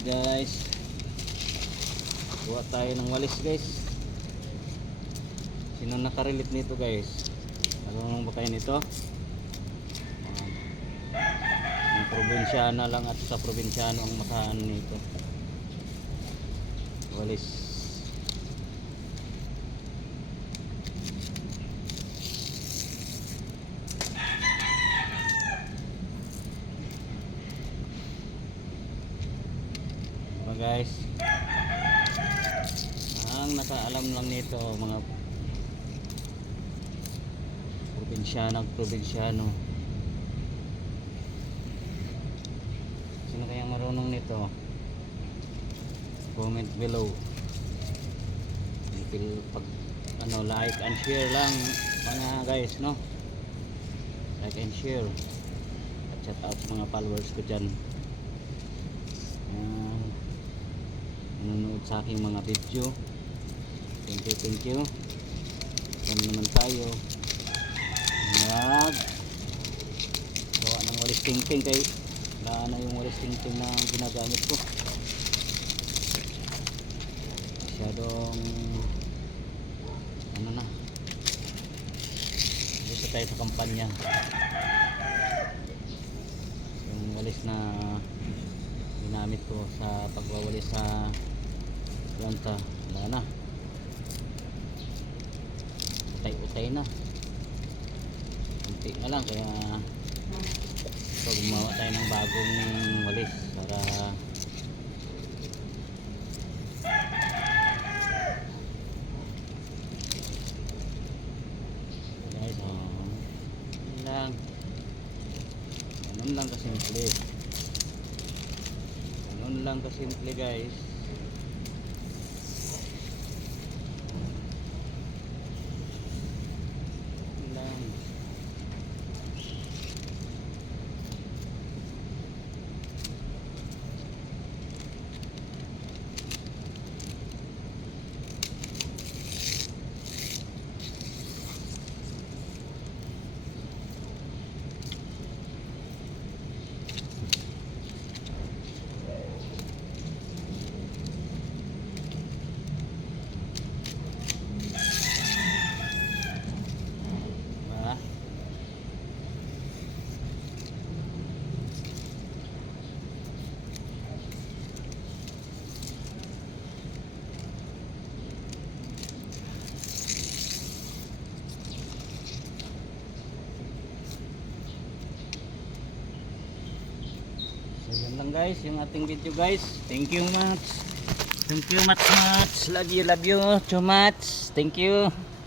guys, buhat tayo ng walis guys. Sino nakarelate nito guys? Marunong ba kayo nito? Yung probinsyana lang at sa probinsyano ang makahan nito. Walis. Guys, ang nakaalam lang nito mga probinsyano. Sino kayang marunong nito? Comment below. Pag like and share lang mga guys, no? Like and share. At shout out mga followers ko dyan. Nanonood sa aking mga video. Thank you. Yan naman tayo gawa ng walis tingting kay wala na yung walis tingting na ginagamit ko. Masyadong na gusto tayo sa kampanya. Yung walis na ginamit ko sa pagwawalis sa planta wala na, utay na, kunti na lang, kaya so gumawa tayo ng bagong walis para guys. Ganun lang kasimple, guys. So yun lang guys, yung ating video guys. Thank you much. Love you so much. Thank you.